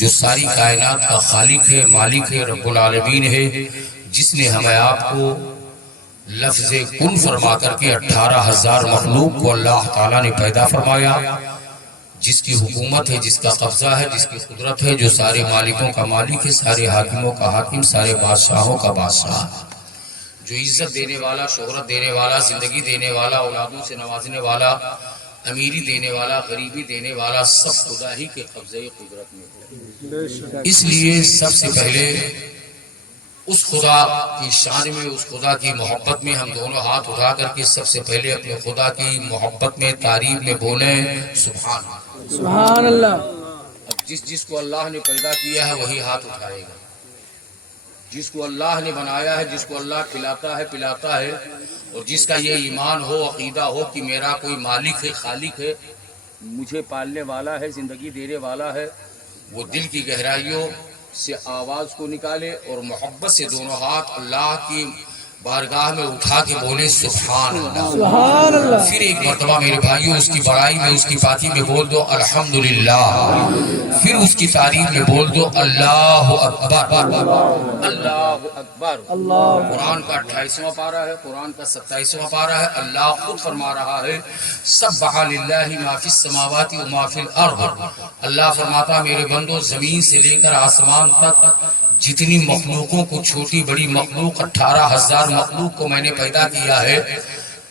جو ساری کائنات کا خالق ہے، مالک ہے، رب العالمین ہے، جس نے ہمیں آپ کو لفظ کن فرما کر کے 18,000 مخلوق کو اللہ تعالیٰ نے پیدا فرمایا، جس کی حکومت ہے، جس کا قبضہ ہے، جس کی قدرت ہے، جو سارے مالکوں کا مالک ہے، سارے حاکموں کا حاکم، سارے بادشاہوں کا بادشاہ، جو عزت دینے والا، شہرت دینے والا، زندگی دینے والا، اولادوں سے نوازنے والا، امیری دینے والا، غریبی دینے والا، سب خدا ہی کے قبضے قدرت میں ہے۔ اس لیے سب سے پہلے اس خدا کی شان میں، اس خدا کی محبت میں ہم دونوں ہاتھ اٹھا کر کے سب سے پہلے اپنے خدا کی محبت میں، تعریف میں بولیں سبحان اللہ، سبحان اللہ۔ اب جس کو اللہ نے پیدا کیا ہے وہی ہاتھ اٹھائے گا، جس کو اللہ نے بنایا ہے، جس کو اللہ کھلاتا ہے پلاتا ہے، اور جس کا یہ ایمان ہو، عقیدہ ہو کہ میرا کوئی مالک ہے، خالق ہے، مجھے پالنے والا ہے، زندگی دینے والا ہے، وہ دل کی گہرائیوں سے آواز کو نکالے اور محبت سے دونوں ہاتھ اللہ کی بارگاہ میں اٹھا کے بولے سبحان اللہ، سبحان اللہ۔ پھر ایک مرتبہ میرے بھائیوں اس کی بڑائی میں، اس کی پاکی میں بول دو الحمدللہ، پھر اس کی تعریف میں بول دو اللہ اکبر، اللہ اکبر۔ قرآن کا 28واں پارہ ہے، قرآن کا 27واں پارہ ہے، اللہ خود فرما رہا ہے سبح للہ ما فی السماوات و ما فی الارض، اللہ فرماتا میرے بندو زمین سے لے کر آسمان تک جتنی مخلوقوں کو، چھوٹی بڑی مخلوق 18,000 مخلوق کو میں نے پیدا کیا ہے،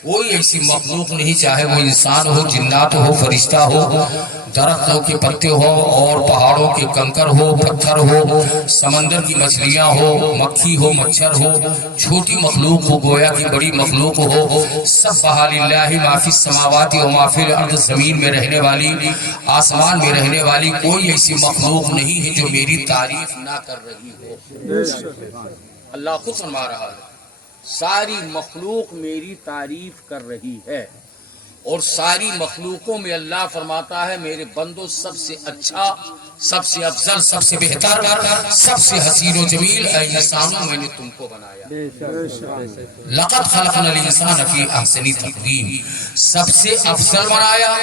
کوئی ایسی مخلوق نہیں، چاہے وہ انسان ہو، جنات ہو، فرشتہ ہو، درختوں کے پتے ہو اور پہاڑوں کے کنکر ہو، پتھر ہو، سمندر کی مچھلیاں ہو، مکھی ہو، مچھر ہو، چھوٹی مخلوق ہو، گویا کی بڑی مخلوق ہو، سبح للہ ما فی السماوات و ما فی الارض، زمین میں رہنے والی، آسمان میں رہنے والی کوئی ایسی مخلوق نہیں ہے جو میری تعریف نہ کر رہی ہو۔ اللہ خود فرما رہا ہے ساری مخلوق میری تعریف کر رہی ہے، اور ساری مخلوقوں میں اللہ فرماتا ہے میرے بندو سب سے اچھا، سب سے افضل، سب سے بہتر، سب سے حسین و جمیل اے انسانوں میں نے تم کو بنایا، لقد خلقنا الانسان فی احسن تقویم، سب سے افضل بنایا،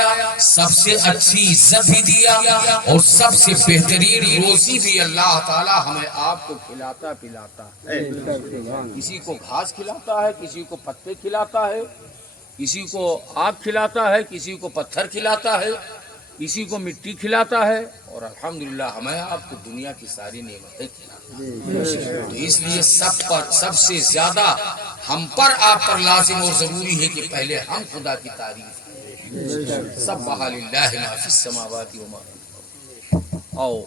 سب سے اچھی عزت بھی دیا، اور سب سے بہترین روزی بھی اللہ تعالی ہمیں آپ کو کھلاتا پلاتا ہے، کسی کو گھاس کھلاتا ہے، کسی کو پتے کھلاتا ہے، کسی کو آگ کھلاتا ہے، کسی کو پتھر کھلاتا ہے، کسی کو مٹی کھلاتا ہے، اور الحمدللہ ہمیں آپ کو دنیا کی ساری نعمتیں کھلاتا ہے۔ تو اس لیے سب سے زیادہ ہم پر، آپ پر لازم اور ضروری ہے کہ پہلے ہم خدا کی تعریف کریں، سبح للہ ما فی السماوات و ما فی الارض۔ آؤ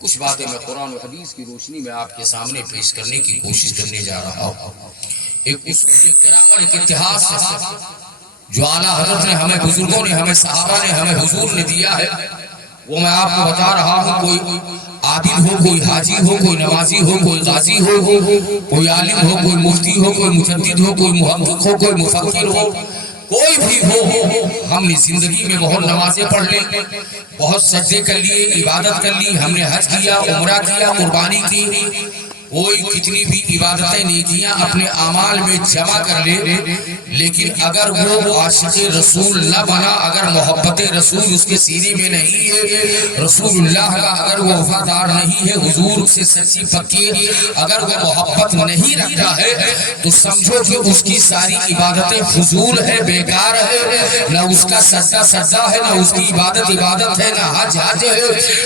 کچھ باتیں میں قرآن و حدیث کی روشنی میں آپ کے سامنے پیش کرنے کی کوشش کرنے جا رہا ہوں۔ ایک اصول، ایک گرامر، ایک اتہاس جو اعلیٰ حضرت نے ہمیں، بزرگوں نے ہمیں، صحابہ نے ہمیں، حضور نے دیا ہے، وہ میں آپ کو بتا رہا ہوں۔ کوئی عابد ہو، کوئی حاجی ہو، کوئی نمازی ہو، کوئی غازی ہو، کوئی عالم ہو، کوئی مفتی ہو، کوئی مجدد ہو، کوئی محقق ہو، کوئی مفکر ہو، کوئی بھی ہو، ہم نے زندگی میں بہت نمازیں پڑھ لی، بہت سجدے کر لیے، عبادت کر لی، ہم نے حج کیا، عمرہ کیا، قربانی کی، کوئی کتنی بھی عبادتیں نیکیاں اپنے اعمال میں جمع کر لے، لیکن اگر وہ عاشق رسول نہ بنا، اگر محبت رسول اس کے سینے میں نہیں ہے، رسول اللہ کا اگر وہ وفادار نہیں ہے، حضور سے سچی پکی اگر وہ محبت نہیں رکھتا ہے، تو سمجھو کہ اس کی ساری عبادتیں فضول ہے، بیکار ہے، نہ اس کا سجدہ سجدہ ہے، نہ اس کی عبادت عبادت ہے، نہ حج حج ہے،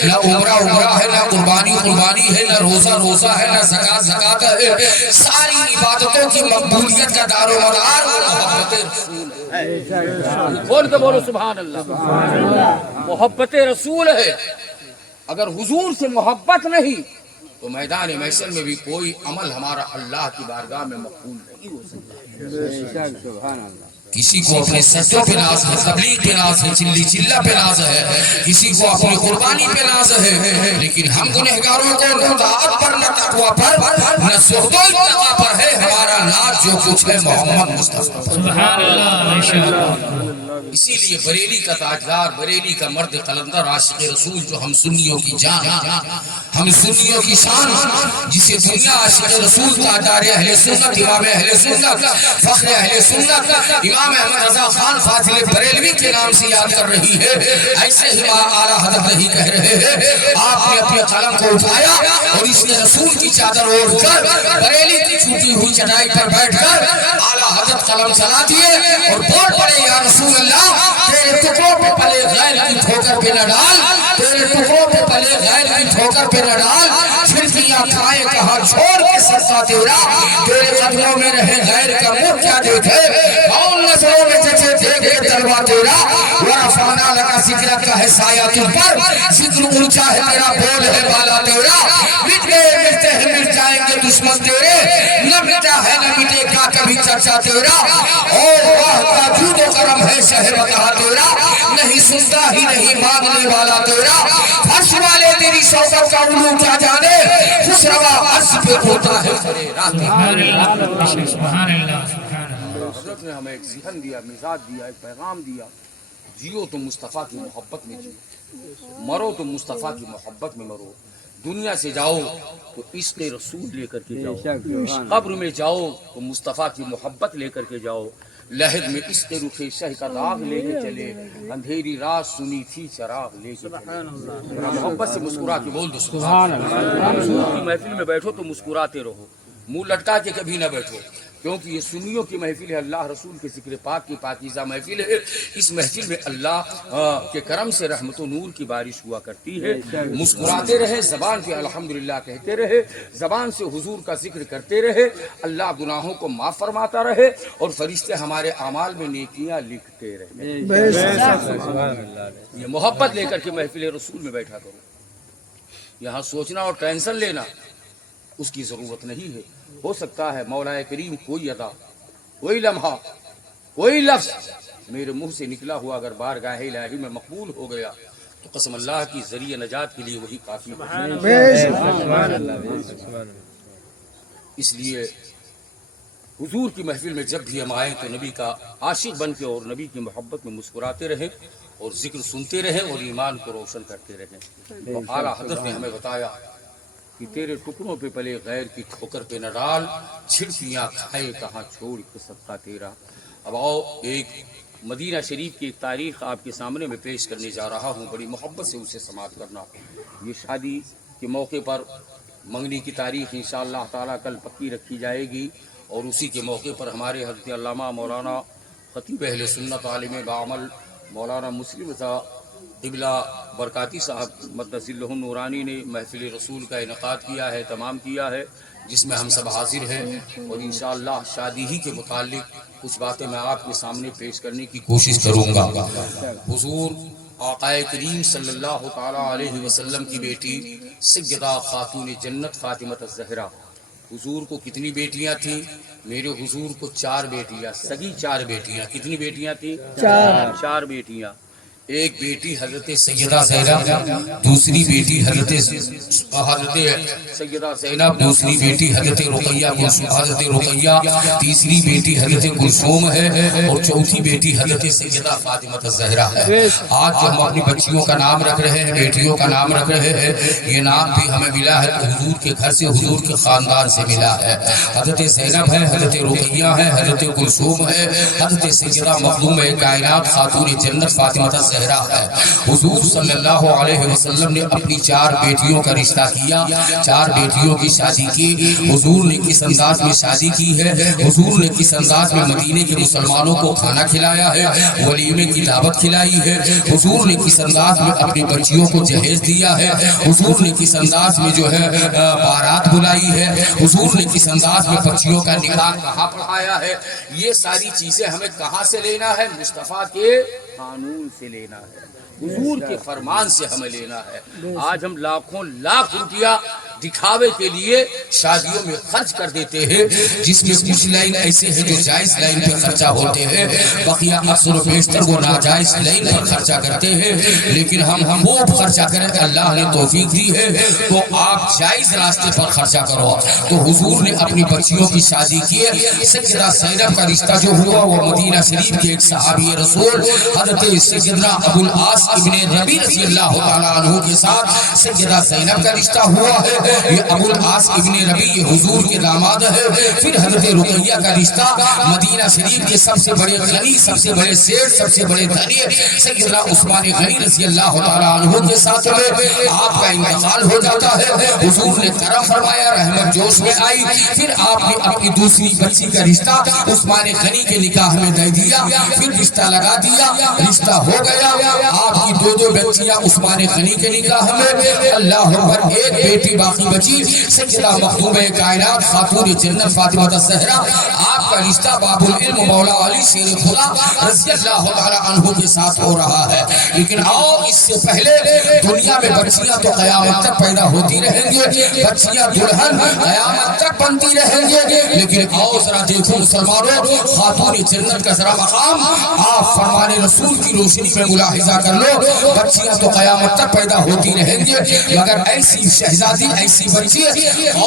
نہ عمرہ عمرہ ہے، نہ قربانی قربانی ہے، نہ روزہ روزہ ہے، نہ زکات زکات ہے، ساری عبادتوں کی مقبولیت کا دار و مدار محبت رسول ہے۔ کھول کے بولو سبحان اللہ۔ محبت رسول ہے۔ اگر حضور سے محبت نہیں تو میدان محشر میں بھی کوئی عمل ہمارا اللہ کی بارگاہ میں مقبول نہیں ہو سکتا۔ کسی کو اپنے سجدوں پہ ناز ہے، تبلیغ پہ ناز ہے، چلی چلہ پہ ناز ہے، کسی کو اپنی قربانی پہ ناز ہے، لیکن ہم گنہگاروں کو نہ طاعت پر، نہ تقوی پر، نہ زہد و اتقا پر ہے، ہمارا ناز جو کچھ ہے محمد مصطفیٰ پر۔ سبحان اللہ، ماشاء اللہ۔ اسی لیے بریلی کا تاجدار، بریلی کا مرد قلندر، عاشق رسول جو ہم سنیوں کی جان، ہم سنیوں کی شان، جسے دنیا عاشق رسول کا دار اہل سنت، امام اہل سنت، فخر اہل سنت، امام احمد رضا خان فاضل بریلوی کے نام سے یاد کر رہی ہے، ایسے ہی اعلیٰ حضرت نہیں کہہ رہے ہیں۔ آپ نے اپنے قلم کو اٹھایا اور اس نے رسول کی چادر اوڑھ کر بریلی کی چھوٹی ہوئی چٹائی پر بیٹھ کر اعلیٰ حضرت قلم چلا دیے اور بول پڑے، یا رسول اللہ، تیرے ٹکڑوں پہ پلے غیر کی ٹھوکر پہ نہ ڈال، تیرے ٹکڑوں پہ پلے غیر کی ٹھوکر پہ نہ ڈال، کھڑکیاں کھائے کہاں چھوڑ کے صدقہ تیرا، تیرے قدموں میں رہے غیر کا منہ کیا دیکھے، کون نظروں میں جچے دیکھے تلوا تیرا، ورفعنا لک ذکرک کا ہے سایہ تجھ پر، ذکر اونچا ہے تیرا، بول ہے بالا تیرا، مٹ گئے مٹتے ہیں مٹ جائیں گے دشمن تیرے، نہ مٹا ہے نہ مٹے گا کبھی چرچا تیرا، اور واہ کا جود و کرم ہے شہ بتا تیرا، نہیں سنتا ہی نہیں مانگنے والا تیرا، فرش والے تیری شوقت کا علو کیا جانے، خوش روا عرض پہ ہوتا ہے سبحان اللہ سبحان اللہ۔ حضرت نے ہمیں ایک ذہن دیا، مزاج دیا، ایک پیغام دیا، جیو تو مصطفیٰ کی محبت میں جیو، مرو تو مصطفیٰ کی محبت میں مرو، دنیا سے جاؤ تو عشق رسول لے کر کے جاؤ، قبر میں جاؤ تو مصطفیٰ کی محبت لے کر کے جاؤ، لہد میں عشق رخ شہ کا داغ لے کے چلے، اندھیری رات سنی تھی چراغ لے کے چلے، محبت سے مسکرا کے بول دو سبحان اللہ۔ حضور کی محفل میں بیٹھو تو مسکراتے رہو، منہ لٹکا کے کبھی نہ بیٹھو، کیونکہ یہ سنیوں کی محفل ہے، اللہ رسول کے ذکر پاک کی پاکیزہ محفل ہے، اس محفل میں اللہ کے کرم سے رحمت و نور کی بارش ہوا کرتی ہے، مسکراتے رہے، زبان پہ الحمدللہ کہتے رہے، زبان سے حضور کا ذکر کرتے رہے، اللہ گناہوں کو معاف فرماتا رہے اور فرشتے ہمارے اعمال میں نیکیاں لکھتے رہے۔ یہ محبت لے کر کے محفل رسول میں بیٹھا کرو، یہاں سوچنا اور ٹینشن لینا اس کی ضرورت نہیں ہے۔ ہو سکتا ہے مولا کریم کوئی ادا، کوئی لمحہ، کوئی لفظ میرے منہ سے نکلا ہوا اگر بارگاہ الہی میں مقبول ہو گیا تو قسم اللہ کی ذریعہ نجات کے لیے وہی کافی ہے۔ اس لیے حضور کی محفل میں جب بھی ہم آئیں تو نبی کا عاشق بن کے اور نبی کی محبت میں مسکراتے رہیں اور ذکر سنتے رہیں اور ایمان کو روشن کرتے رہیں۔ تو اعلیٰ حضرت نے ہمیں بتایا کہ تیرے ٹکڑوں پہ پلے غیر کی ٹھوکر پہ نہ ڈال، چھڑکیاں کھائے کہاں چھوڑ کے صدقہ تیرا۔ اب آؤ ایک مدینہ شریف کی ایک تاریخ آپ کے سامنے میں پیش کرنے جا رہا ہوں، بڑی محبت سے اسے سماعت کرنا۔ یہ شادی کے موقع پر منگنی کی تاریخ انشاءاللہ تعالیٰ کل پکی رکھی جائے گی، اور اسی کے موقع پر ہمارے حضرت علامہ مولانا خطیب اہل سنت عالم بعمل مولانا مسلم قبلہ برکاتی صاحب مقدس اللہ نورانی نے محفل رسول کا انعقاد کیا ہے، تمام کیا ہے، جس میں ہم سب حاضر ہیں، اور انشاءاللہ شادی ہی کے متعلق کچھ باتیں میں آپ کے سامنے پیش کرنے کی کوشش کروں گا۔ حضور آقا کریم صلی اللہ تعالی علیہ وسلم کی بیٹی سیدہ خاتون جنت فاطمہ الزہرا، حضور کو کتنی بیٹیاں تھیں؟ میرے حضور کو 4 بیٹیاں، سگی 4 بیٹیاں۔ کتنی بیٹیاں تھیں؟ 4 بیٹیاں۔ ایک بیٹی حضرت سیدہ زینب، دوسری بیٹی حضرت سیدہ زینب، دوسری بیٹی حضرت رقیہ حضرت رقیہ، تیسری بیٹی حضرت کلثوم ہے، اور چوتھی بیٹی حضرت سیدہ فاطمہ الزہرا ہے۔ آج جو ہم اپنی بچیوں کا نام رکھ رہے ہیں، بیٹیوں کا نام رکھ رہے ہیں، یہ نام بھی ہمیں ملا ہے تو حضور کے گھر سے، حضور کے خاندان سے ملا ہے۔ حضرت زینب ہے، حضرت رقیہ ہے، حضرت کلثوم ہے، حضرت سیدہ مخدوم کائنات خاتون جنت فاطمہ الزہرا ہے۔ حضور صلی اللہ علیہ وسلم نے اپنی 4 بیٹیوں کا رشتہ کیا، 4 بیٹیوں کی شادی کی۔ حضور نے کس انداز میں شادی کی ہے؟ حضور نے کس انداز میں مدینے کے مسلمانوں کو کھانا کھلایا ہے، ولیمے کی دعوت کھلائی ہے؟ حضور نے کس انداز میں اپنی بچیوں کو جہیز دیا ہے؟ حضور نے کس انداز میں جو ہے بارات بلائی ہے؟ حضور نے کس انداز میں بچیوں کا نکاح کہاں پڑھایا ہے؟ یہ ساری چیزیں ہمیں کہاں سے لینا ہے؟ مصطفیٰ کے قانون سے لینا ہے، حضور کے فرمان سے ہمیں لینا ہے۔ آج ہم لاکھوں لاکھ روپیہ دکھاوے کے لیے شادیوں میں خرچ کر دیتے ہیں، جس میں کچھ لائن ایسے ہیں جو جائز لائن پہ خرچہ ہوتے ہیں، بقیہ اکثر و بیشتر وہ ناجائز لائن پر خرچہ کرتے ہیں۔ لیکن ہم وہ خرچہ کریں، اللہ نے توفیق دی ہے تو آپ جائز راستے پر خرچہ کرو۔ تو حضور نے اپنی بچیوں کی شادی کی، سیدہ زینب کا رشتہ جو ہوا وہ مدینہ شریف کے ایک صحابی رسول حضرت سیدنا ابو العاص ابن ربیع رضی اللہ تعالیٰ عنہ کے ساتھ سیدہ زینب کا رشتہ ہوا ہے۔ یہ ابو العاص ابن ربیع حضور کے داماد ہے۔ پھر حضرت رقیہ کا رشتہ مدینہ شریف کے سب سے بڑے غنی، سب سے بڑے سیٹ، سب سے بڑے دھنی سیدنا عثمان غنی رضی اللہ تعالیٰ عنہ کے ساتھ میں آپ کا انتقال ہو جاتا ہے۔ حضور نے کرم فرمایا، رحمت جوش میں آئی۔ پھر آپ نے اپنی دوسری بچی کا رشتہ عثمان غنی کے نکاح میں دے دیا، پھر رشتہ لگا دیا، رشتہ ہو گیا۔ آپ کی دو بچیاں عثمان غنی کے نکاح میں، اللہ اکبر، ایک بیٹی باقی بچی سیدہ مخدومہ کائنات خاتون جنت فاطمہ الزہرا۔ آپ کا رشتہ باب العلم مولا علی شیر خدا رضی اللہ تعالیٰ عنہ کے ساتھ ہو رہا ہے۔ لیکن آؤ اس سے پہلے دنیا میں بچیاں تو قیامت تک پیدا ہوتی رہیں گے، بچیاں دلہن قیامت تک بنتی رہیں گے، لیکن آؤ ذرا دیکھو مسلمانوں، خاتون جنت کا ذرا مقام آپ فرمان رسول کی روشنی میں ملاحظہ کر لو۔ بچیاں تو قیامت تک پیدا ہوتی رہیں گے، مگر ایسی شہزادی، ایسی بچی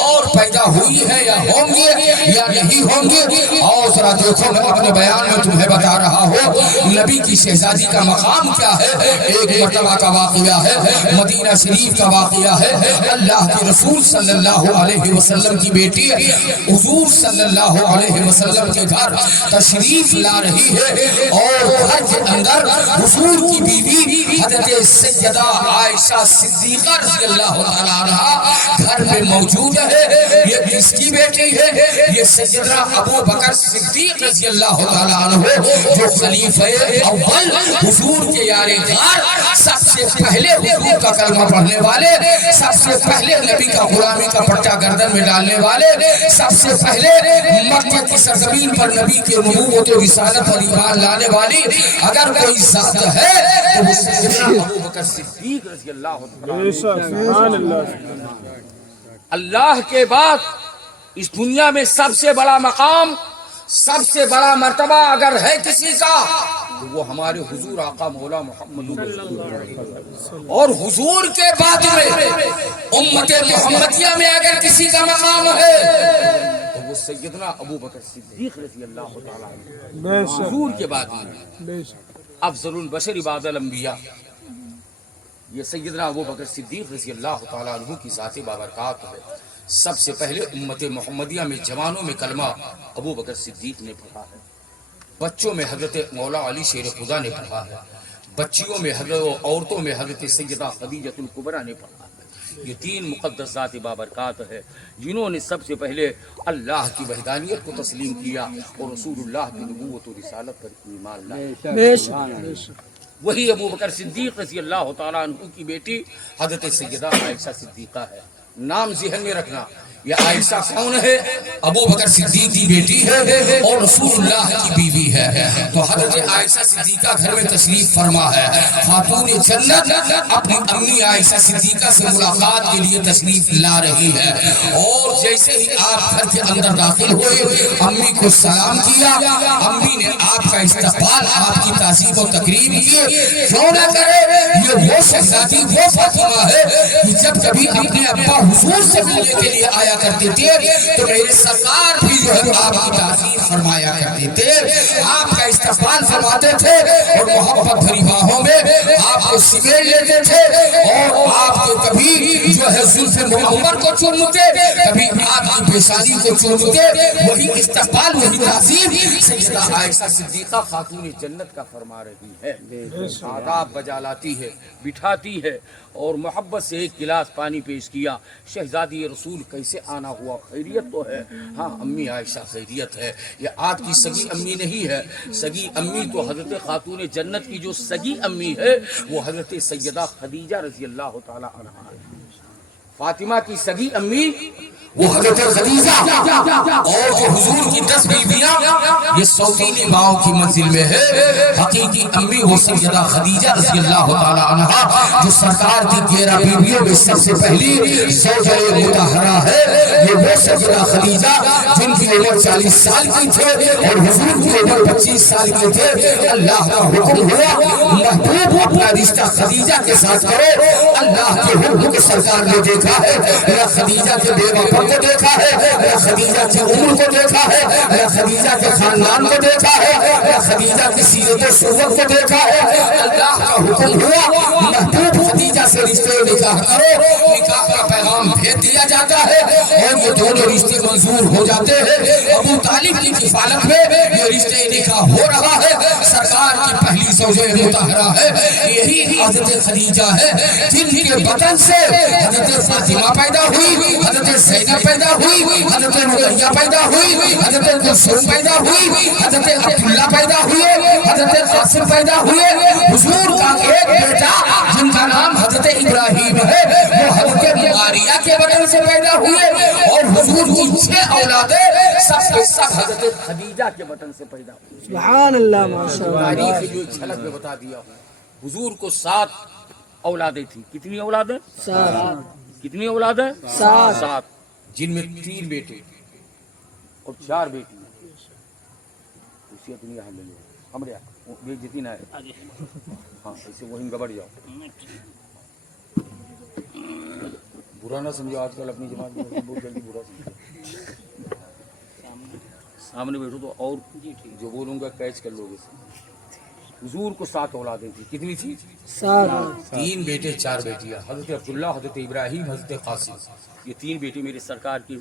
اور پیدا ہوئی ہے یا ہوں گے یا نہیں ہوں گے؟ اور ذرا دیکھو، میں اپنے بیان میں تمہیں بتا رہا ہوں نبی کی شہزادی کا مقام کیا ہے۔ ایک مرتبہ کا واقعہ ہے، مدینہ شریف کا واقعہ ہے۔ اللہ کے رسول صلی اللہ علیہ وسلم کی بیٹی حضور صلی اللہ علیہ وسلم کے گھر تشریف لا رہی ہے، اور گھر کے اندر حضور کی بیوی حضرت سیدہ عائشہ صدیقہ رضی اللہ تعالیٰ عنہا گھر میں موجود ہے۔ یہ کس کی بیٹی ہے؟ یہ سیدنا ابو بکر صدیق رضی اللہ تعالیٰ عنہ، جو خلیفہ اول حضور کے یار غار، سب سے پہلے حضور کا کلمہ پڑھنے والے، سب سے پہلے نبی کا غلامی کا پٹا گردن میں ڈالنے والے، سب سے پہلے مکہ کی سرزمین پر نبی کی نبوت و رسالت پر ایمان لانے والی اگر کوئی ذات ہے تو وہ سیدنا ابو بکر صدیق رضی اللہ عنہ۔ اللہ کے بعد اس دنیا میں سب سے بڑا مقام، سب سے بڑا مرتبہ اگر ہے کسی کا تو وہ ہمارے حضور آقا مولا محمد اور حضور کے بعد میں امت محمدیہ میں اگر کسی کا مقام ہے تو وہ سیدنا ابو بکر صدیق رضی اللہ تعالیٰ عنہ۔ حضور کے بعد میں افضل البشر بعد الانبیاء یہ سیدنا ابو بکر صدیق رضی اللہ تعالیٰ عنہ کی ذات بابرکات ہے۔ سب سے پہلے امت محمدیہ میں جوانوں میں کلمہ ابو بکر صدیق نے پڑھا ہے، بچوں میں حضرت مولا علی شیر خدا نے پڑھا ہے، بچیوں میں حضرت عورتوں میں حضرت سیدہ خدیجہ الکبریٰ نے پڑھا ہے۔ یہ تین مقدس ذات بابرکات ہے جنہوں نے سب سے پہلے اللہ کی وحدانیت کو تسلیم کیا اور رسول اللہ کی نبوت و رسالت پر ایمان لایا۔ وہی ابو بکر صدیق رضی اللہ تعالیٰ عنہ کی بیٹی حضرت سیدہ عائشہ صدیقہ ہے۔ نام ذہن میں رکھنا، یہ عائشہ کون ہے؟ ابو بکر صدیق کی بیٹی ہے اور رسول اللہ کی بیوی ہے۔ تو حضرت عائشہ صدیقہ گھر میں تشریف فرما ہے۔ خاتون جنت اپنی امی عائشہ صدیقہ سے ملاقات کے لیے تشریف لا رہی ہے، اور جیسے ہی آپ گھر کے اندر داخل ہوئے امی کو سلام کیا، امی نے آپ کا استقبال، آپ کی تعظیم و تکریم کی۔ کیوں نہ کرے، یہ وہ شہزادی، وہ فاطمہ ہے کہ جب کبھی اپنے ابا حضور سے ملنے کے لیے آیا کرتے تھے تو میرے سرکار بھی جو ہے آپ کی تعظیم فرمایا کرتے تھے، آپ کا استقبال فرماتے تھے، اور محبت بھری باہوں میں آپ کو سمیٹ لیتے تھے، اور آپ کو کبھی جو ہے زلف معمر کو چومتے، کبھی آپ کی پیشانی کو چومتے۔ وہی استقبال، وہی تعظیم سیدہ عائشہ صدیقہ خاتون جنت کا فرما رہی ہے۔ آداب بجا لاتی ہے، بٹھاتی ہے، اور محبت سے ایک گلاس پانی پیش کیا۔ شہزادی رسول کیسے آنا ہوا؟ خیریت تو ہے؟ ہاں امی عائشہ خیریت ہے۔ یہ آپ کی سگی امی نہیں ہے، سگی امی تو حضرت خاتون جنت کی جو سگی امی ہے وہ حضرت سیدہ خدیجہ رضی اللہ تعالی عنہا ہے۔ فاطمہ کی سگی امی وہ حضرت خدیجہ اور جو حضور کی 10 بیویاں، یہ سوتیلی ماؤں کی منزل میں ہے۔ حقیقی امی وہ سیدہ خدیجہ رضی اللہ تعالی عنہا جو سرکار کی 11 بیویوں میں سب سے پہلی زوجہ مطہرہ ہے۔ یہ وہ سیدہ خدیجہ جن کی عمر 40 سال کی تھے اور حضور کی عمر 25 سال کی تھے۔ اللہ کا حکم ہوا محبوب اپنا رشتہ خدیجہ کے ساتھ کرو۔ اللہ کے حکم کو سرکار نے دیکھا ہے، یا خدیجہ کے بیوہ کو دیکھا ہے، یا خدیجہ کی عمر کو دیکھا ہے، یا خدیجہ کے خاندان کو دیکھا ہے، یا خدیجہ کی سیرت و صورت کو دیکھا ہے۔ اللہ کا حکم ہوا محبوب خدیجہ سے رشتے نکاح کرو۔ نکاح کا پیغام بھیج دیا جاتا ہے اور یہ دونوں رشتے منظور ہو جاتے ہیں۔ ابو طالب کی کفالت میں یہ رشتے نکاح ہو رہا ہے۔ سرکار کی پہلی زوجہ مطہرہ ہے، یہی حضرت خدیجہ ہے جن کے بطن سے حضرت فاطمہ پیدا ہوئی، حضرت زینب پیدا ہوئی، حضرت رقیہ پیدا ہوئی، حضرت کلثوم پیدا ہوئی، حضرت عبداللہ پیدا ہوئے، حضرت قاسم پیدا ہوئے۔ حضور کا ایک بیٹا جن کا نام حضرت ابراہیم ہے وہ حضرت ماریہ کے بطن سے پیدا ہوئے، اور حضور کی 6 اولادیں سب کے سب حضرت خدیجہ کے بطن سے پیدا ہوئی۔ سبحان اللہ، ماشاء اللہ۔ تاریخ جو ایک جھلک میں بتا دیا ہوں، حضور کو 7 اولادیں تھیں۔ کتنی اولادیں؟ 7۔ کتنی اولادیں؟ 7۔ جن میں 3 بیٹے اور 4 بیٹی۔ اسی اپنی یہاں لے لو، ہم رہا دیکھ جتنی نہ ہے، ہاں اسے وہیں گبڑ جاؤ، برا نہ سمجھو۔ آج کل اپنی جماعت میں بہت جلدی برا سمجھو، سامنے بیٹھو تو اور جو بولوں گا کیچ کر لو گے۔ حضور کو 7 اولادیں تھی۔ کتنی تھی؟ 7۔ 3 بیٹے 4 بیٹیاں، حضرت عبداللہ، حضرت ابراہیم، حضرت قاسم۔ یہ 3 بیٹے میرے سرکار کی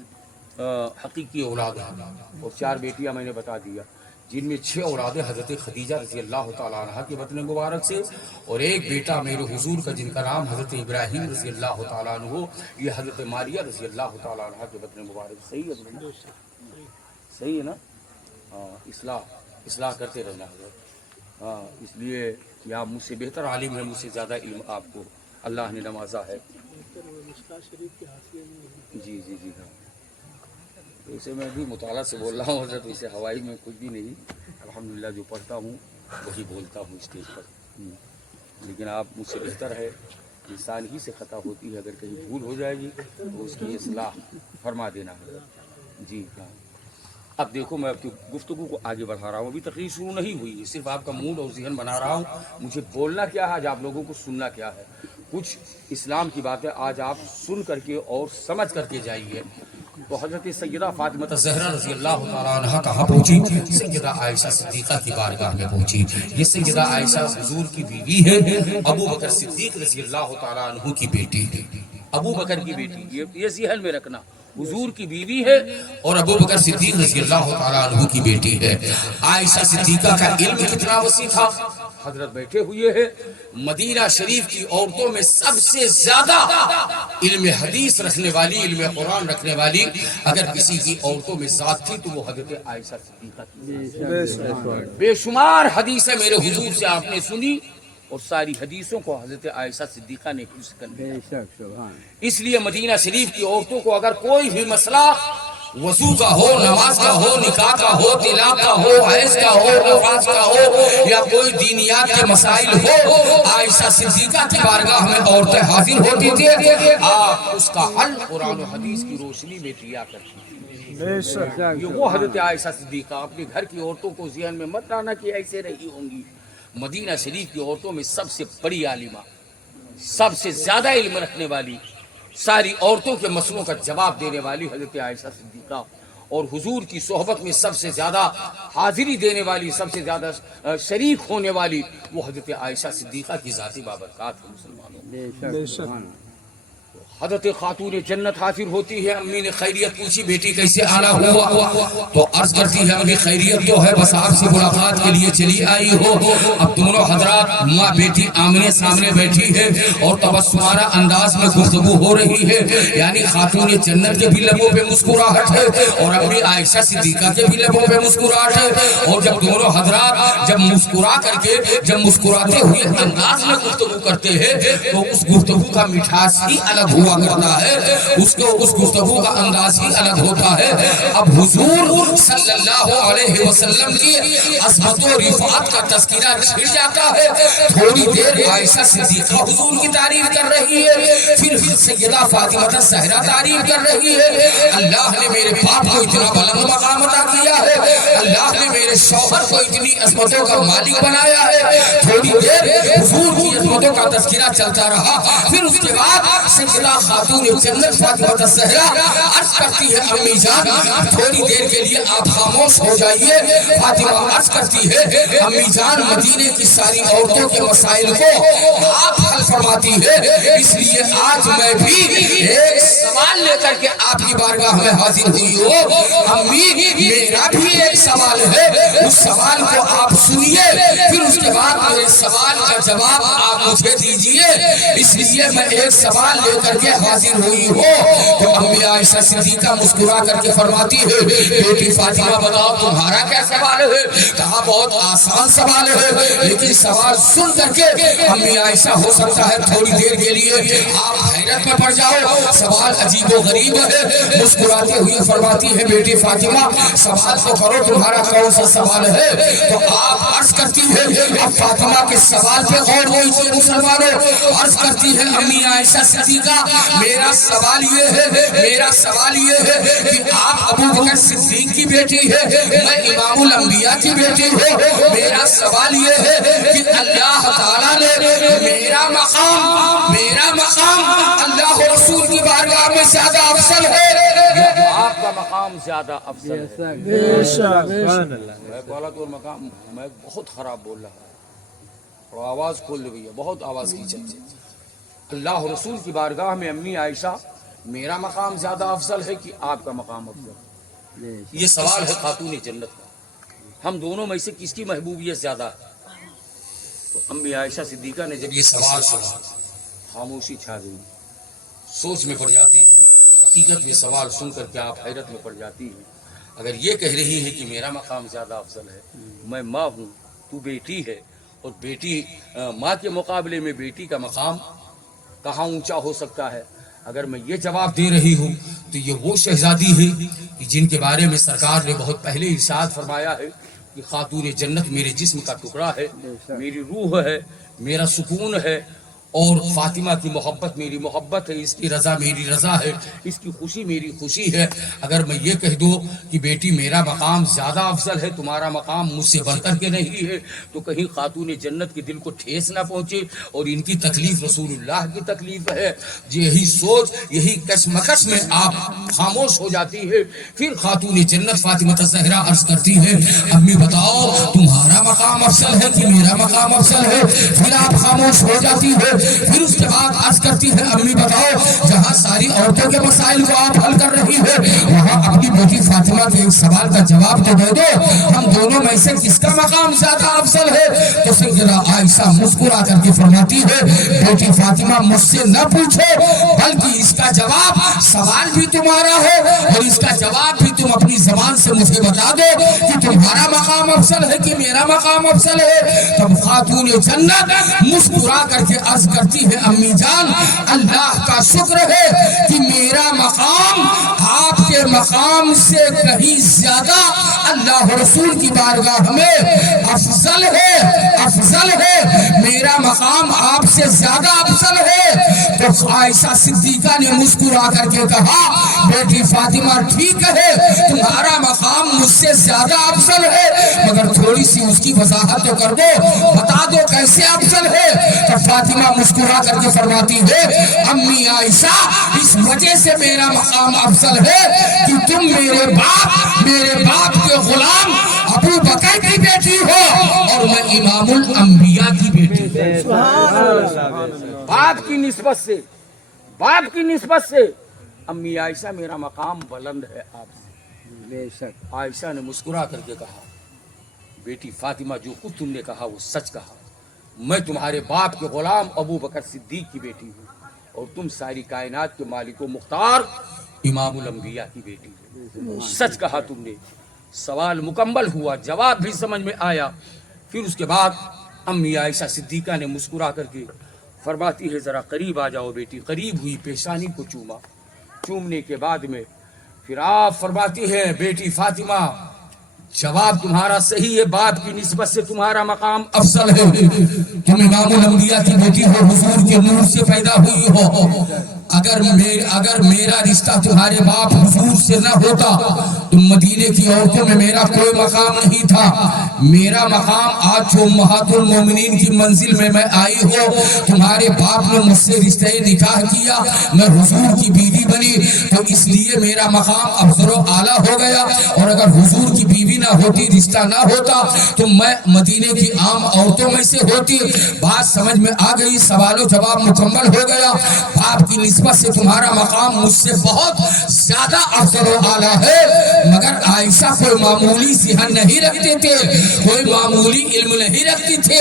حقیقی اولاد ہیں، اور 4 بیٹیاں میں نے بتا دیا، جن میں 6 اولادیں حضرت خدیجہ رضی اللہ تعالیٰ عنہ کے بطن مبارک سے، اور ایک بیٹا میرے حضور کا جن کا نام حضرت ابراہیم رضی اللہ تعالیٰ عنہ، یہ حضرت ماریہ رضی اللہ تعالیٰ عنہ کے بطن مبارک۔ صحیح ہے؟ صحیح ہے نا؟ ہاں، اصلاح کرتے رہنا حضرت۔ ہاں، اس لیے کہ آپ مجھ سے بہتر عالم ہیں، مجھ سے زیادہ علم آپ کو اللہ نے نوازا ہے۔ جی جی جی ہاں، ویسے میں بھی مطالعہ سے بول رہا ہوں حضرت، ویسے ہوائی میں کچھ بھی نہیں، الحمدللہ جو پڑھتا ہوں وہی بولتا ہوں اسٹیج پر۔ لیکن آپ مجھ سے بہتر ہے، انسان ہی سے خطا ہوتی ہے، اگر کہیں بھول ہو جائے گی تو اس کی اصلاح فرما دینا ہے۔ جی ہاں، اب دیکھو میں آپ کی گفتگو کو آگے بڑھا رہا ہوں، ابھی تقریر شروع نہیں ہوئی ہے، صرف آپ کا موڈ اور ذہن بنا رہا ہوں۔ مجھے بولنا کیا ہے آج، آپ لوگوں کو سننا کیا ہے، کچھ اسلام کی باتیں آج آپ سن کر کے اور سمجھ کر کے جائیے۔ تو حضرت سیدہ فاطمہ زہرا رضی اللہ تعالیٰ عنہ کہاں پہنچی؟ سیدہ عائشہ صدیقہ کی بارگاہ میں پہنچی۔ یہ سیدہ عائشہ حضور کی بیوی ہے، ابو بکر صدیق رضی اللہ تعالیٰ عنہ کی بیٹی ہے، ابو بکر کی بیٹی، یہ ذہن میں رکھنا، حضور کی بیوی ہے اور ابو بکر صدیق رضی اللہ تعالیٰ عنہ کی بیٹی ہے۔ عائشہ صدیقہ کا علم کتنا وسیع تھا، حضرت بیٹھے ہوئے ہیں، مدینہ شریف کی عورتوں میں سب سے زیادہ علم حدیث رکھنے والی، علم قرآن رکھنے والی اگر کسی کی عورتوں میں ذات تھی تو وہ حضرت عائشہ صدیقہ کی۔ بے شمار حدیثیں میرے حضور سے آپ نے سنی، اور ساری حدیثوں کو حضرت عائشہ صدیقہ نے حفظ کر لیا۔ اس لیے مدینہ شریف کی عورتوں کو اگر کوئی بھی مسئلہ وضو کا ہو، نماز کا ہو، نکاح کا ہو، طلاق کا ہو، حیض کا ہو، نفاس کا ہو، یا کوئی دینیات کے مسائل ہو، عائشہ صدیقہ کی بارگاہ میں عورتیں حاضر ہوتی تھی، آپ اس کا حل قرآن و حدیث کی روشنی میں دیا کرتی تھی۔ یہ وہ حضرت عائشہ صدیقہ، اپنے گھر کی عورتوں کو ذہن میں مت لانا کہ ایسے رہی ہوں گی، مدینہ شریف کی عورتوں میں سب سے بڑی عالمہ، سب سے زیادہ علم رکھنے والی، ساری عورتوں کے مسئلوں کا جواب دینے والی حضرت عائشہ صدیقہ، اور حضور کی صحبت میں سب سے زیادہ حاضری دینے والی، سب سے زیادہ شریک ہونے والی وہ حضرت عائشہ صدیقہ کی ذاتی بابرکات ہے مسلمانوں۔ حضرت خاتون جنت حاضر ہوتی ہے، امی نے خیریت پوچھی، بیٹی کیسے آنا ہوا؟ تو عرض کرتی ہے امی خیریت تو ہے، بس آپ سے ملاقات کے لیے چلی آئی ہو۔ اب دونوں حضرات ماں بیٹی آمنے سامنے بیٹھی ہے اور تبسمانہ انداز میں گفتگو ہو رہی ہے، یعنی خاتون جنت کے بھی لبوں پہ مسکراہٹ ہے اور امی عائشہ صدیقہ کے بھی لبوں پہ مسکراہٹ ہے۔ اور جب دونوں حضرات جب مسکرا کر کے جب مسکراتے ہوئے انداز میں گفتگو کرتے ہیں تو اس گفتگو کا مٹھاس ہی الگ ہوا ہوا کرتا ہے اس کو اس گفتگو کا انداز ہی الگ ہوتا ہے. اب حضور صلی اللہ علیہ وسلم کی عظمت و رفعت کا تذکرہ چھڑ جاتا ہے. تھوڑی دیر عائشہ صدیقہ حضور کی تعریف کر رہی ہے, پھر سیدہ فاطمہ الزہرا تعریف کر رہی ہے. اللہ نے میرے باپ کو اتنا بلند مقام عطا کیا ہے, اللہ نے میرے شوہر کو اتنی عظمتوں کا مالک بنایا ہے. تھوڑی دیر حضور کی عظمتوں کا تذکرہ چلتا رہا. پھر اس کے بعد سیدہ خاتون جنت فاطمہ الزہرا عرض کرتی ہے امی جان تھوڑی دیر کے لیے آپ خاموش ہو جائیے. فاطمہ عرض کرتی ہے امی جان مدینے کی ساری عورتوں کے مسائل کو آپ حل فرماتی ہے, اس لیے آج میں بھی ایک سوال لے کر کے آپ کی بارگاہ میں حاضر ہوئی ہوں. امی میرا بھی ایک سوال ہے, اس سوال کو آپ سنیے, پھر اس کے بعد میرے سوال کا جواب آپ مجھے دیجئے. اس لیے میں ایک سوال لے کر کے حاضر ہوئی ہوں. تو امی عائشہ صدیقہ مسکرا کر کے فرماتی ہے بیٹی فاطمہ بتاؤ تمہارا کیا سوال ہے؟ کہا بہت آسان سوال ہے, لیکن سوال سن کر کے امی عائشہ ہو سکتا ہے تھوڑی دیر کے لیے آپ حیرت میں پڑ جاؤ. سوال عجیب و غریب ہے. مسکراتے ہوئے فرماتی ہے بیٹی فاطمہ سوال تو کرو تمہارا کون سا سوال ہے؟ تو آپ عرض کرتی ہے اب فاطمہ کے سوال پہ غور کیجیے مسلمانوں. عرض کرتی ہے امی عائشہ صدیقہ میرا سوال یہ ہے کہ آپ ابو بکر صدیق کی بیٹی ہے, میں امام الانبیاء کی بیٹی ہوں. میرا سوال یہ ہے کہ اللہ تعالیٰ نے میرا مقام اللہ رسول کی بارگاہ میں زیادہ افضل ہے یا آپ کا مقام زیادہ افضل ہے؟ بے شک میں بولا تو مقام میں بہت خراب بول رہا ہوں اور آواز کھول لی ہے, بہت آواز کی چلتی. اللہ رسول کی بارگاہ میں امی عائشہ میرا مقام زیادہ افضل ہے کہ آپ کا مقام افضل ہے؟ یہ سوال ہے خاتون جنت کا. ہم دونوں میں سے کس کی محبوبیت زیادہ ہے؟ تو امی عائشہ صدیقہ نے جب یہ سوال سنا خاموشی چھا گئی, سوچ میں پڑ جاتی ہے. حقیقت میں سوال سن کر کے آپ حیرت میں پڑ جاتی ہیں. اگر یہ کہہ رہی ہے کہ میرا مقام زیادہ افضل ہے, میں ماں ہوں تو بیٹی ہے, اور بیٹی ماں کے مقابلے میں بیٹی کا مقام کہاں اونچا ہو سکتا ہے؟ اگر میں یہ جواب دے رہی ہوں تو یہ وہ شہزادی ہے کہ جن کے بارے میں سرکار نے بہت پہلے ارشاد فرمایا ہے کہ خاتون جنت میرے جسم کا ٹکڑا ہے, میری روح ہے, میرا سکون ہے, اور فاطمہ کی محبت میری محبت ہے, اس کی رضا میری رضا ہے, اس کی خوشی میری خوشی ہے. اگر میں یہ کہہ دوں کہ بیٹی میرا مقام زیادہ افضل ہے, تمہارا مقام مجھ سے بڑھ کر کے نہیں ہے, تو کہیں خاتون جنت کے دل کو ٹھیس نہ پہنچے اور ان کی تکلیف رسول اللہ کی تکلیف ہے. یہی سوچ یہی کشمکش میں آپ خاموش ہو جاتی ہے. پھر خاتون جنت فاطمہ الزہرا عرض کرتی ہے امی بتاؤ تمہارا مقام افضل ہے کہ میرا مقام افضل ہے؟ پھر آپ خاموش ہو جاتی ہے. پھر اس کے بعد عرض کرتی ہے امی بتاؤ جہاں ساری عورتوں کے مسائل کو آپ حل کر رہی ہے وہاں اپنی بیٹی فاطمہ کے ایک سوال کا جواب تو دے دو, ہم دونوں میں سے کس کا مقام زیادہ افضل ہے؟ تو سیدہ عائشہ مسکرا کر کے فرماتی ہے بیٹی فاطمہ مجھ سے نہ پوچھو, بلکہ اس کا جواب سوال بھی تمہارا ہے اور اس کا جواب بھی تم اپنی زبان سے مجھے بتا دو کہ تمہارا مقام افضل ہے کہ میرا مقام افضل ہے. تب خاتون جنت مسکرا کر کے عرض کرتی ہے امی جان اللہ کا شکر ہے کہ میرا مقام آپ کے مقام سے کہیں زیادہ اللہ رسول کی بارگاہ میں افضل ہے, میرا مقام آپ سے زیادہ افضل ہے. تو عائشہ صدیقہ نے مسکرا کر کے کہا بیٹی فاطمہ ٹھیک ہے تمہارا مقام مجھ سے زیادہ افضل ہے, مگر تھوڑی سی اس کی وضاحت تو کر دو, بتا دو کیسے افضل ہے؟ تو فاطمہ مسکرا کر کے فرماتی ہے امی عائشہ اس وجہ سے میرا مقام افضل ہے کہ تم میرے باپ کے غلام ابو بکر کی بیٹی ہو اور میں امام الانبیاء کی بیٹی ہوں. باپ کی نسبت سے امی عائشہ میرا مقام بلند ہے آپ سے. بے شک عائشہ نے مسکرا کر کے کہا بیٹی فاطمہ جو کچھ تم نے کہا وہ سچ کہا, میں تمہارے باپ کے غلام ابو بکر صدیق کی بیٹی ہوں اور تم ساری کائنات کے مالک و مختار امام الانبیاء کی بیٹی ہو. سچ کہا تم نے. سوال مکمل ہوا, جواب بھی سمجھ میں آیا. پھر اس کے بعد امی عائشہ صدیقہ نے مسکرا کر کے فرماتی ہے ذرا قریب آ جاؤ بیٹی. قریب ہوئی, پیشانی کو چوما. چومنے کے بعد میں پھر آپ فرماتی ہے بیٹی فاطمہ جواب تمہارا صحیح ہے, باپ کی نسبت سے تمہارا مقام افضل ہے. تم امام الانبیاء کی بیٹی ہو, حضور کے نور سے پیدا ہوئی ہو. اگر میرا رشتہ تمہارے باپ حضور سے نہ ہوتا تو مدینے کی عورتوں میں میرا کوئی مقام نہیں تھا. میرا مقام آج جو امہات المومنین کی منزل میں آئی ہو, تمہارے باپ نے مجھ سے رشتہ نکاح کیا, میں حضور کی بیوی بنی, تو اس لیے میرا مقام افضل و اعلیٰ ہو گیا. اور اگر حضور کی بیوی نہ ہوتی, رشتہ نہ ہوتا, تو میں مدینے کی عام عورتوں میں سے ہوتی. بات سمجھ میں آ گئی, سوال و جواب مکمل ہو گیا. باپ کی نسبت سے تمہارا مقام مجھ سے بہت زیادہ افضل و اعلیٰ ہے. مگر عائشہ کوئی معمولی ذہن نہیں رکھتے تھے, کوئی معمولی علم نہیں رکھتی تھے,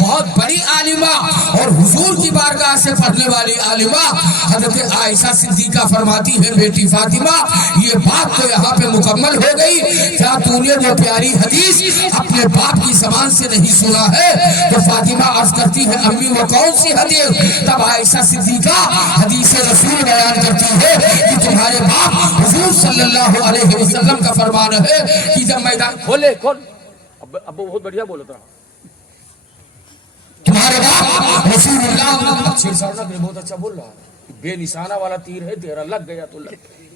بہت بڑی عالمہ اور حضور کی بارگاہ سے پڑھنے والی عالمہ حضرت عائشہ صدیقہ فرماتی ہے بیٹی فاطمہ یہ بات تو یہاں پہ مکمل ہو گئی, کیا تو نے وہ پیاری حدیث اپنے باپ کی زبان سے نہیں سنا ہے؟ تو فاطمہ عرض کرتی ہے امی وہ کون سی حدیث؟ تب عائشہ صدیقہ حدیث رسول بیان کرتی ہے کہ تمہارے باپ حضور صلی اللہ علیہ وسلم کا فرمان ہے کہ جب میدان کھولے کھول, ابو بہت بڑھیا بولا تھا, تمہارے باپ رسول اللہ شیر صاحب نے بہت اچھا بول رہا ہے, بے نشانہ والا تیر ہے, تیرا لگ گیا تو لگ گیا.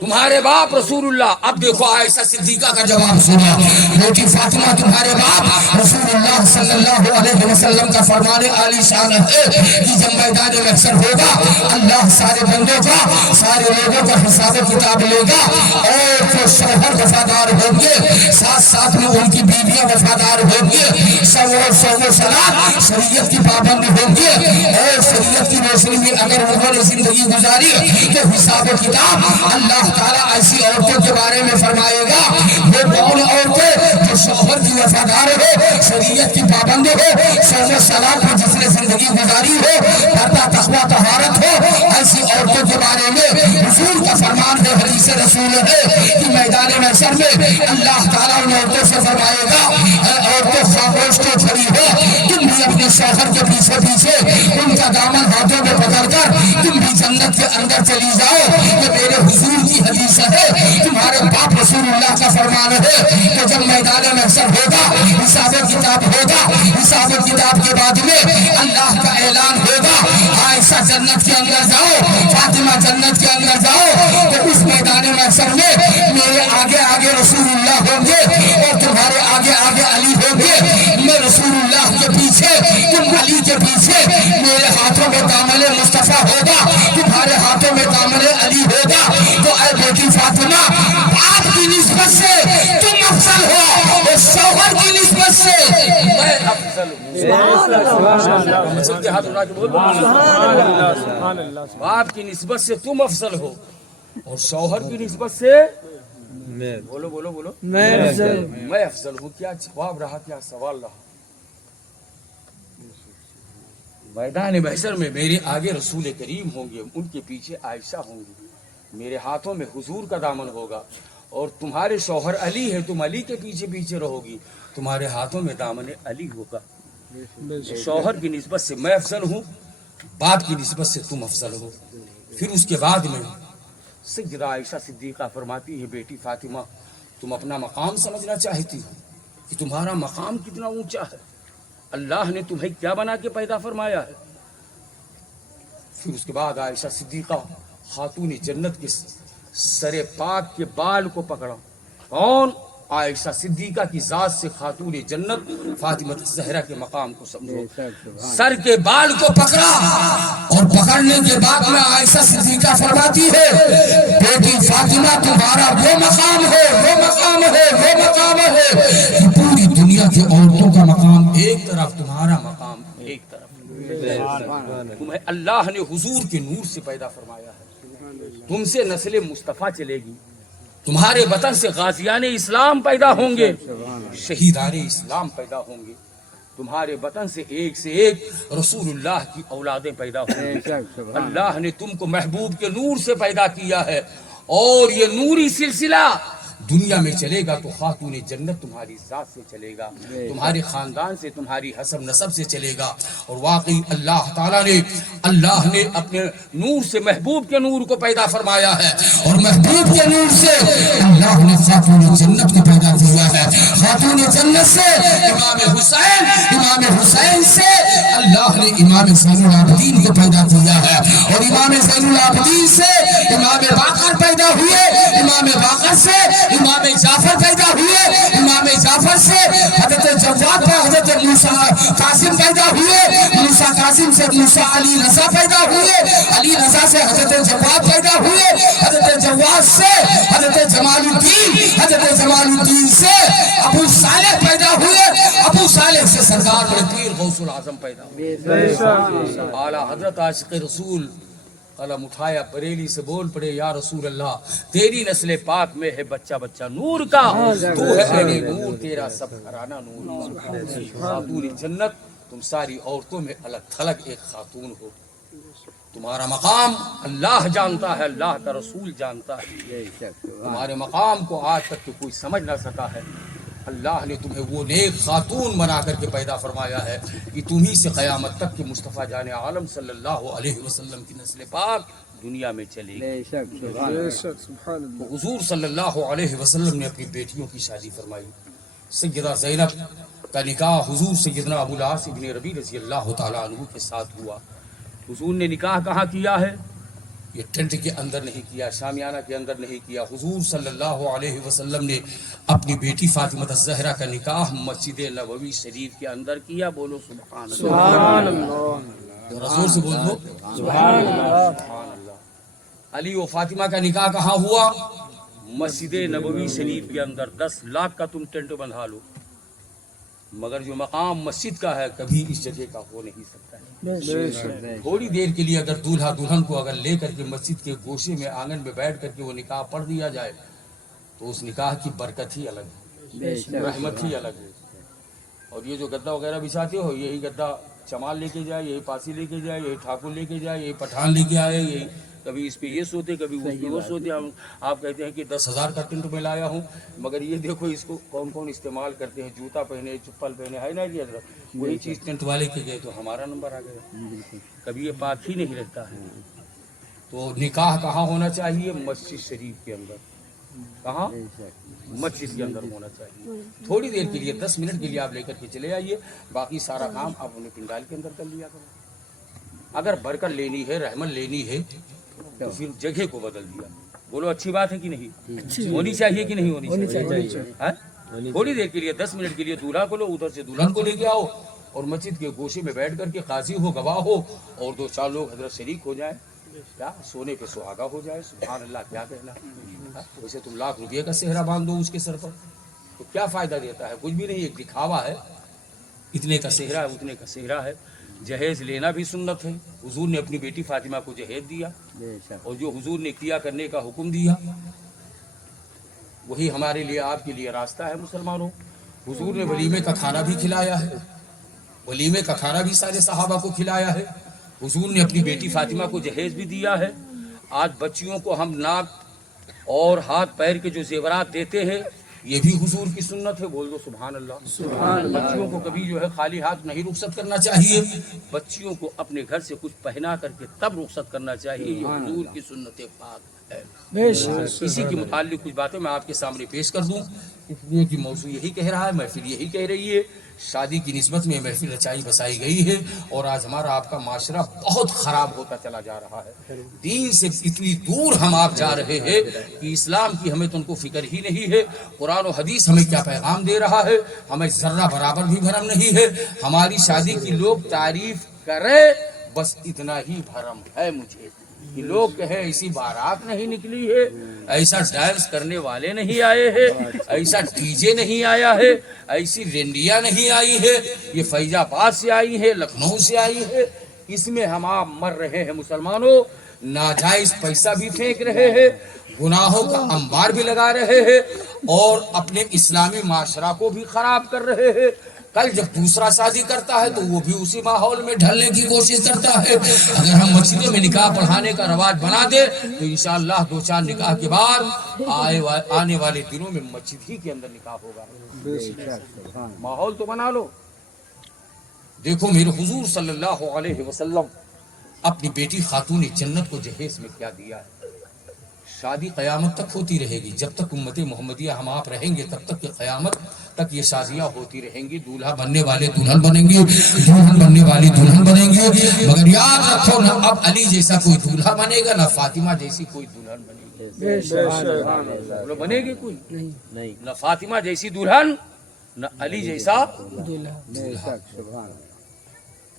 تمہارے باپ رسول اللہ. اب دیکھو عائشہ صدیقہ کا جواب سنا. بیٹی فاطمہ تمہارے باپ رسول اللہ صلی اللہ علیہ وسلم کا فرمان عالی شان ہے کہ جب میدان محشر ہوگا اللہ سارے بندوں کا, سارے لوگوں کا حساب کتاب لے گا, اور جو شوہر وفادار ہوں گے ساتھ ساتھ میں ان کی بیویاں وفادار ہوں گے, سو سلام شریعت کی پابند ہوں گے, اور شریعت کی روشنی میں اگر انہوں نے زندگی گزاری تو حساب کتاب اللہ تعالیٰ ایسی عورتوں کے بارے میں فرمائے گا. وہ کون عورتیں جو شوہر کی وفادار ہو, شریعت کی پابند ہو, سو سلام کو جس نے زندگی گزاری ہو, پردہ تقویٰ طہارت ہو, ایسی عورتوں کے بارے میں حضور کا فرمان ہے, حدیث رسول ہے کہ میدان محشر میں اللہ تعالیٰ ان عورتوں سے فرمائے گا اے عورتوں خاموش کو چھڑی ہو, تم بھی اپنے شوہر کے پیچھے پیچھے ان کا دامن ہاتھوں میں پکڑ کر تم بھی جنت کے اندر چلی جاؤ. یہ میرے حضور کی حدیث ہے, تمہارے باپ رسول اللہ کا فرمان ہے کہ جب میدان محشر ہوگا, حساب کتاب ہوگا, حساب کتاب کے بعد میں اللہ کا اعلان ہوگا عائشہ جنت کے اندر جاؤ, فاطمہ جنت کے اندر جاؤ. تو اس میدان محشر میں میرے آگے آگے رسول اللہ ہوں گے اور تمہارے آگے آگے علی ہوں گے. میں رسول اللہ کے پیچھے, تم علی کے پیچھے. میرے ہاتھوں میں دامن مصطفیٰ ہوگا, تمہارے ہاتھوں میں دامن علی ہوگا. تو اے بیٹی فاطمہ باپ کی نسبت سے تم افضل ہو, اور شوہر کی نسبت سے میں افضل ہوں. باپ کی نسبت سے تم افضل ہو, اور شوہر کی نسبت سے بولو بولو بولو میں افضل ہوں. کیا جواب رہا, کیا سوال رہا. میدان محشر میں میرے آگے رسول کریم ہوں گے, ان کے پیچھے عائشہ ہوں گی, میرے ہاتھوں میں حضور کا دامن ہوگا, اور تمہارے شوہر علی ہے, تم علی کے پیچھے پیچھے رہو گی, تمہارے ہاتھوں میں دامن علی ہوگا. شوہر کی نسبت سے میں افضل ہوں, باپ کی نسبت سے تم افضل ہو. پھر اس کے بعد میں سیدہ عائشہ صدیقہ فرماتی ہے بیٹی فاطمہ تم اپنا مقام سمجھنا چاہتی ہو کہ تمہارا مقام کتنا اونچا ہے, اللہ نے تمہیں کیا بنا کے پیدا فرمایا ہے. پھر اس کے بعد عائشہ صدیقہ خاتون جنت کے سر پاک کے بال کو پکڑا. کون؟ عائشہ صدیقہ کی ذات سے خاتون جنت فاطمہ زہرا کے مقام کو سمجھو. سر کے بال کو پکڑا, اور پکڑنے کے بعد میں عائشہ صدیقہ فرماتی ہے بیٹی فاطمہ تمہارا وہ مقام ہے, وہ مقام ہے, وہ مقام ہے کہ پوری دنیا کی عورتوں کا مقام ایک طرف, تمہارا مقام ایک طرف. تمہیں اللہ نے حضور کے نور سے پیدا فرمایا ہے, تم سے نسل مصطفیٰ چلے گی, تمہارے وطن سے غازیان اسلام پیدا ہوں گے, شہیدان اسلام پیدا ہوں گے, تمہارے وطن سے ایک رسول اللہ کی اولادیں پیدا ہوں گی. اللہ نے تم کو محبوب کے نور سے پیدا کیا ہے, اور یہ نوری سلسلہ دنیا میں چلے گا تو خاتون جنت تمہاری ذات سے چلے گا، تمہارے خاندان سے، تمہاری حسب نسب سے چلے گا۔ اور واقعی اللہ تعالیٰ نے اپنے نور سے محبوب کے نور کو پیدا فرمایا ہے، اور محبوب کے نور سے اللہ نے خاتون جنت کو پیدا کیا ہے۔ خاتون جنت سے امام حسین سے اللہ نے امام زین العابدین کو پیدا کیا ہے، اور امام زین العابدین سے امام باقر پیدا ہوئے، امام باقر سے امام جعفر پیدا ہوئے، امام جعفر سے حضرت جواد پر حضرت موسیٰ قاسم پیدا ہوئے، موسیٰ قاسم سے موسیٰ علی رضا پیدا ہوئے، علی رضا سے حضرت جواد پیدا ہوئے، حضرت جواد سے حضرت جمال الدین سے ابو صالح پیدا ہوئے، ابو صالح سے سردار بڑے پیر غوث العظم پیدا ہوئے۔ اعلیٰ حضرت عاشق رسول قلم اٹھایا بریلی سے بول پڑے، یا رسول اللہ تیری نسل پاک میں ہے بچہ بچہ نور کا، تو ہے اہل نور، تیرا سب گھرانہ نور۔ خاتون جنت تم ساری عورتوں میں الگ تھلگ ایک خاتون ہو، تمہارا مقام اللہ جانتا ہے، اللہ کا رسول جانتا ہے، تمہارے مقام کو آج تک تو کوئی سمجھ نہ سکا ہے۔ اللہ نے تمہیں وہ نیک خاتون بنا کر کے پیدا فرمایا ہے کہ تمہیں سے قیامت تک کے مصطفیٰ جان عالم صلی اللہ علیہ وسلم کی نسل پاک دنیا میں چلے گی۔ حضور صلی اللہ علیہ وسلم نے اپنی بیٹیوں کی شادی فرمائی۔ سیدہ زینب کا نکاح حضور سیدنا ابو العاص ابن ربیع رضی اللہ تعالیٰ عنہ کے ساتھ ہوا۔ حضور نے نکاح کہاں کیا ہے؟ یہ ٹینٹ کے اندر نہیں کیا، شامیانہ کے اندر نہیں کیا۔ حضور صلی اللہ علیہ وسلم نے اپنی بیٹی فاطمہ الزہرا کا نکاح مسجد نبوی شریف کے اندر کیا۔ بولو سبحان اللہ، سبحان اللہ، رسول سے بول دو سبحان اللہ، سبحان اللہ۔ علی و فاطمہ کا نکاح کہاں ہوا؟ مسجد نبوی شریف کے اندر۔ 10 لاکھ کا تم ٹینٹ بندھا لو، مگر جو مقام مسجد کا ہے کبھی اس جگہ کا ہو نہیں سکتا ہے۔ تھوڑی دیر کے لیے اگر دولہا دلہن کو اگر لے کر کے مسجد کے گوشے میں آنگن میں بیٹھ کر کے وہ نکاح پڑھ دیا جائے تو اس نکاح کی برکت ہی الگ ہے، رحمت ہی الگ ہے۔ اور یہ جو گدا وغیرہ بچھاتے ہو، یہی گدا چمال لے کے جائے، یہی پاسی لے کے جائے، یہی ٹھاکر لے کے جائے، یہی پٹھان لے کے آئے، یہی کبھی اس پہ یہ سوتے کبھی اس پہ وہ سوتے۔ آپ کہتے ہیں کہ 10,000 کا ٹینٹ میں لایا ہوں، مگر یہ دیکھو اس کو کون کون استعمال کرتے ہیں، جوتا پہنے، چپل پہنے، ہے نا جی حضرت؟ وہی چیز ٹینٹ والے کے گئے تو ہمارا نمبر آ گیا۔ کبھی یہ پاک ہی نہیں رہتا ہے۔ تو نکاح کہاں ہونا چاہیے؟ مسجد شریف کے اندر۔ کہاں؟ مسجد کے اندر ہونا چاہیے۔ تھوڑی دیر کے لیے 10 منٹ کے لیے آپ لے کر کے چلے آئیے، باقی سارا کام آپ اپنے پنڈال کے اندر کر لیا کریں۔ اگر برکت لینی ہے، رحمت لینی ہے تو پھر جگہ کو بدل دیا۔ بولو اچھی بات ہے کہ نہیں؟ ہونی چاہیے کہ نہیں ہونی چاہیے؟ تھوڑی دیر کے لیے 10 منٹ کے لیے دولہا کو لو، ادھر سے دلہن کو لے کے آؤ، اور مسجد کے گوشے میں بیٹھ کر کے قاضی ہو، گواہ ہو، اور 2-4 لوگ حضرت شریک ہو جائیں، کیا سونے پہ سہاگا ہو جائے۔ سبحان اللہ، کیا کہنا۔ ویسے تم لاکھ روپے کا صحرا باندھ دو اس کے سر پر تو کیا فائدہ دیتا ہے؟ کچھ بھی نہیں، ایک دکھاوا ہے۔ اتنے کا صحرا ہے، اتنے کا صحرا ہے۔ جہیز لینا بھی سنت ہے۔ حضور نے اپنی بیٹی فاطمہ کو جہیز دیا، اور جو حضور نے کیا کرنے کا حکم دیا وہی ہمارے لیے، آپ کے لیے راستہ ہے مسلمانوں۔ حضور نے ولیمے کا کھانا بھی کھلایا ہے، ولیمے کا کھانا بھی سارے صحابہ کو کھلایا ہے۔ حضور نے اپنی بیٹی فاطمہ کو جہیز بھی دیا ہے۔ آج بچیوں کو ہم ناک اور ہاتھ پیر کے جو زیورات دیتے ہیں یہ بھی حضور کی سنت ہے۔ بول دو سبحان اللہ، سبحان اللہ۔ بچیوں کو کبھی جو ہے خالی ہاتھ نہیں رخصت کرنا چاہیے، بچیوں کو اپنے گھر سے کچھ پہنا کر کے تب رخصت کرنا چاہیے۔ یہ حضور کی سنت پاک ہے۔ اسی کے متعلق کچھ باتیں میں آپ کے سامنے پیش کر دوں، اس لیے کہ موضوع یہی کہہ رہا ہے، محفل یہی کہہ رہی ہے۔ شادی کی نسبت میں محفل رچائی بسائی گئی ہے، اور آج ہمارا آپ کا معاشرہ بہت خراب ہوتا چلا جا رہا ہے۔ دین سے اتنی دور ہم آپ جا رہے ہیں کہ اسلام کی ہمیں تو ان کو فکر ہی نہیں ہے۔ قرآن و حدیث ہمیں کیا پیغام دے رہا ہے، ہمیں ذرہ برابر بھی بھرم نہیں ہے۔ ہماری شادی کی لوگ تعریف کرے، بس اتنا ہی بھرم ہے مجھے کہ لوگ کہیں ایسی بارات نہیں نکلی ہے، ایسا ڈانس کرنے والے نہیں آئے ہیں، ایسا ڈی جے نہیں آیا ہے، ایسی رینڈیا نہیں آئی ہے، یہ فیض آباد سے آئی ہے، لکھنؤ سے آئی ہے۔ اس میں ہم آپ مر رہے ہیں مسلمانوں، ناجائز پیسہ بھی پھینک رہے ہیں، گناہوں کا انبار بھی لگا رہے ہیں، اور اپنے اسلامی معاشرہ کو بھی خراب کر رہے ہیں۔ کل جب دوسرا شادی کرتا ہے تو وہ بھی اسی ماحول میں ڈھلنے کی کوشش کرتا ہے. اگر ہم مسجدوں میں نکاح پڑھانے کا رواج بنا دیں تو انشاءاللہ 2-4 نکاح کے بعد آنے والے دنوں میں مسجد ہی کے اندر نکاح ہوگا. بے شک سبحان ماحول تو بنا لو. دیکھو میرے حضور صلی اللہ علیہ وسلم اپنی بیٹی خاتون جنت کو جہیز میں کیا دیا ہے. شادی قیامت تک ہوتی رہے گی. جب تک امت محمدیہ ہم آپ رہیں گے تب تک کہ قیامت تک یہ شادیاں ہوتی رہیں گی. دولہا بننے والے دلہن بنیں گے, دلہن بننے والی دلہن بنیں گے. مگر یاد رکھو نہ اب علی جیسا کوئی دولہا بنے گا, نہ فاطمہ جیسی کوئی دلہن بنے گی. بے شک بنے گی کوئی نہیں, نہ فاطمہ جیسی دلہن نہ علی جیسا. بے شک سبحان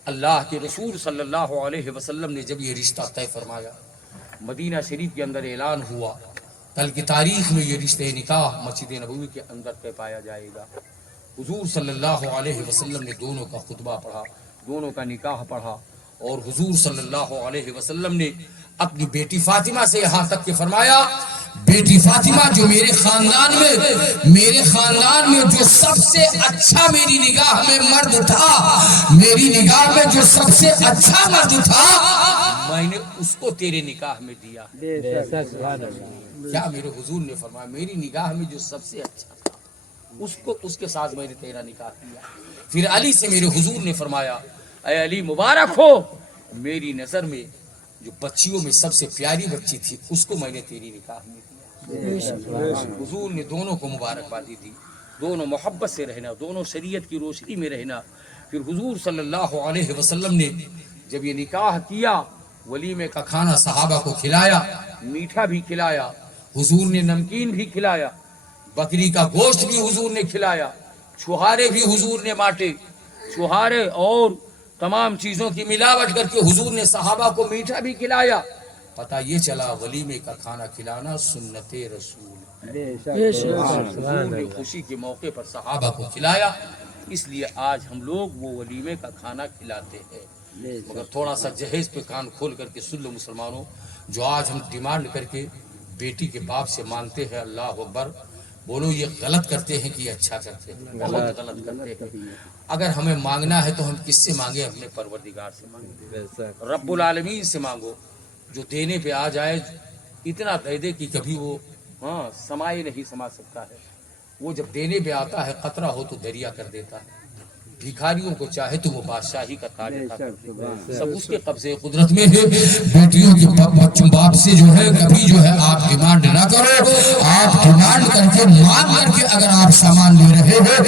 اللہ کے رسول صلی اللہ علیہ وسلم نے جب یہ رشتہ طے فرمایا, مدینہ شریف کے اندر اعلان ہوا کل کی تاریخ میں یہ رشتہ نکاح مسجد نبوی کے اندر طے پایا جائے گا. حضور صلی اللہ علیہ وسلم نے دونوں کا خطبہ پڑھا, دونوں کا نکاح پڑھا, اور حضور صلی اللہ علیہ وسلم نے اپنی بیٹی فاطمہ سے یہاں تک کہ فرمایا, بیٹی فاطمہ جو میرے خاندان میں جو سب سے اچھا میری نگاہ میں مرد تھا, میری نگاہ میں جو سب سے اچھا مرد تھا, میں نے اس کو تیرے نکاح میں دیا. بے شک سبحان اللہ کیا میرے حضور نے فرمایا, میری نگاہ میں جو سب سے اچھا تھا اس کے ساتھ میں نے تیرا نکاح کیا. پھر علی سے میرے حضور نے فرمایا, اے علی مبارک ہو, میری نظر میں جو بچیوں میں سب سے پیاری بچی تھی اس کو میں نے تیری نکاح میں دیا. حضور نے دونوں کو مبارکبادی دی, دونوں محبت سے رہنا, دونوں شریعت کی روشنی میں رہنا. پھر حضور صلی اللہ علیہ وسلم نے جب یہ نکاح کیا, ولیمے کا کھانا صحابہ کو کھلایا, میٹھا بھی کھلایا, حضور نے نمکین بھی کھلایا, بکری کا گوشت بھی حضور نے کھلایا, چھہارے بھی حضور نے بانٹے. چھہارے اور تمام چیزوں کی ملاوٹ کر کے حضور نے صحابہ کو میٹھا بھی کھلایا. پتہ یہ چلا ولیمے کا کھانا کھلانا سنت رسول. بے شک حضور نے خوشی کے موقع پر صحابہ کو کھلایا, اس لیے آج ہم لوگ وہ ولیمے کا کھانا کھلاتے ہیں. مگر تھوڑا سا جہیز پہ کان کھول کر کے سن لو مسلمانوں, جو آج ہم ڈیمانڈ کر کے بیٹی کے باپ سے مانگتے ہیں, اللہ اکبر بولو, یہ غلط کرتے ہیں کہ یہ اچھا کرتے ہیں؟ بہت غلط کرتے ہیں. اگر ہمیں مانگنا ہے تو ہم کس سے مانگے؟ اپنے پروردگار سے مانگے, رب العالمین سے مانگو, جو دینے پہ آ جائے اتنا دے دے کہ کبھی وہ سمائے نہیں سما سکتا ہے. وہ جب دینے پہ آتا ہے قطرہ ہو تو دریا کر دیتا ہے. بھیکھاریوں کو چاہے تو وہ بادشاہی کا تاج عطا کر دے, سب اس کے قبضے قدرت میں ہے. بیٹیوں کے بچوں باپ سے جو ہے کبھی جو ہے آپ ڈیمانڈ نہ کرو. آپ ڈیمانڈ کر کے مانگ کر کے اگر آپ سامان لے رہے ہو